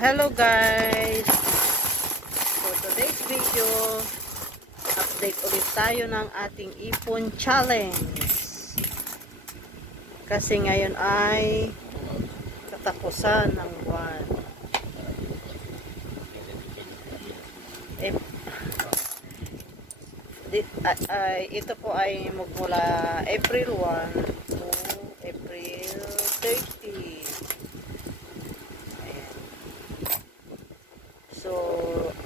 Hello guys! For today's video, update ulit tayo ng ating ipon challenge. Kasi ngayon ay katapusan ng buwan. Ito po ay magmula April 1 to April 30. So,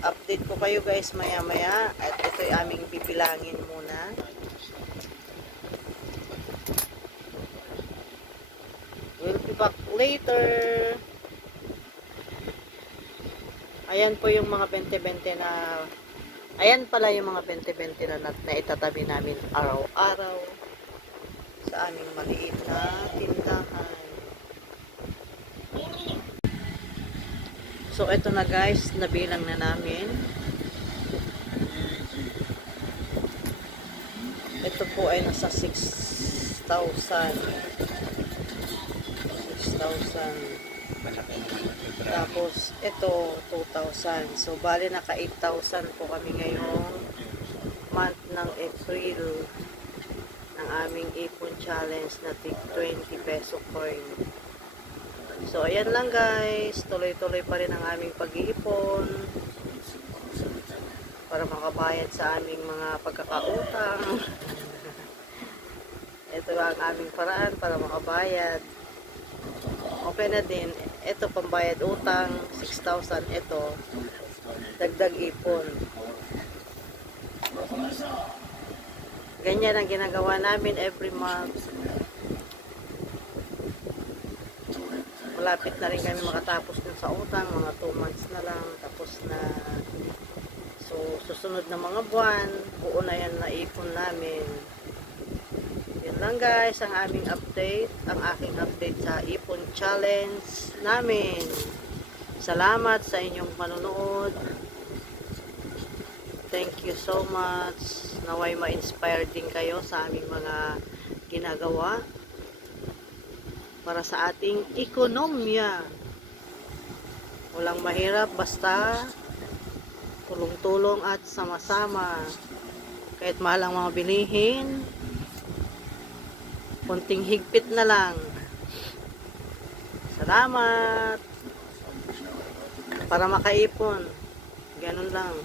update ko kayo guys maya-maya at ito'y aming pipilangin muna. We'll be back later. Ayan po yung mga 20-20 na ayan pala yung mga 20-20 na itatabi namin araw-araw sa aming maliit na tindahan. So, ito na guys, nabilang na namin. Ito po ay nasa 6,000. 6,000. Tapos, ito, 2,000. So, bali naka 8,000 po kami ngayong month ng April ng aming ipon challenge na tig 20 peso coin. So, ayan lang guys. Tuloy-tuloy pa rin ang aming pag-iipon para makabayad sa aming mga pagkakautang. Ito ang aming paraan para makabayad. Okay na din. Ito, pambayad utang, 6,000. Ito, dagdag ipon. Ganyan ang ginagawa namin every month. Malapit na rin kami makatapos ng sa utang, mga 2 months na lang, tapos na. So, susunod na mga buwan, buo na yan na ipon namin. Yan lang guys, ang aming update, ang aking update sa ipon challenge namin. Salamat sa inyong panonood. Thank you so much. Naway ma-inspire din kayo sa aming mga ginagawa para sa ating ekonomiya. Walang mahirap, basta tulong-tulong at sama-sama. Kahit mahal ang mga bilihin, konting higpit na lang. Salamat! Para makaipon. Ganun lang.